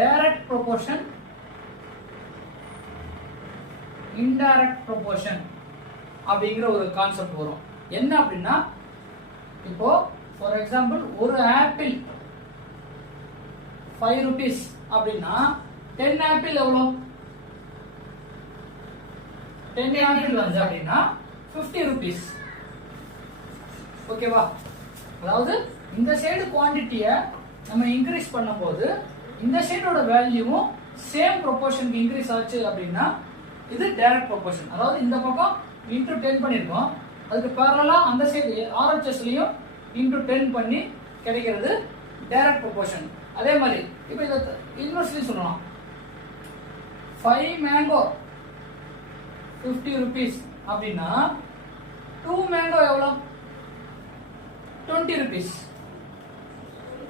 Direct proportion, indirect proportion அப்படிங்கிற ஒரு concept வரும். என்ன அப்படின்னா, இப்போ ஃபார் எக்ஸாம்பிள் ஒரு ஆப்பிள் 5 rupees அப்படின்னா 10 ஆப்பிள் எவ்வளோ? 10 ஆப்பிள் வந்து அப்படின்னா 50 rupees. ஓகேவா? அதாவது இந்த சைடு குவாண்டிட்டியை நம்ம இன்க்ரீஸ் பண்ணும்போது இந்த சைடோட வேல்யூவும் சேம் ப்ரொபோர்ஷனுக்கு இன்க்ரீஸ் ஆச்சு அப்படின்னா இது டைரக்ட் ப்ரொபோர்ஷன். அதாவது இந்த பக்கம் இன்டூ 10 பண்ணிருக்கோம், அதுக்கு பேரலா அந்த சைடு RHSலயும் இன்டூ 10 பண்ணி கிடைக்கிறது டைரக்ட் ப்ரொபோர்ஷன். அதே மாதிரி இப்போ இதை இன்வெர்ஸ்லி சொல்லலாம். 5 mango 50 rupees அப்படின்னா 2 mango எவ்வளோ? 20 rupees.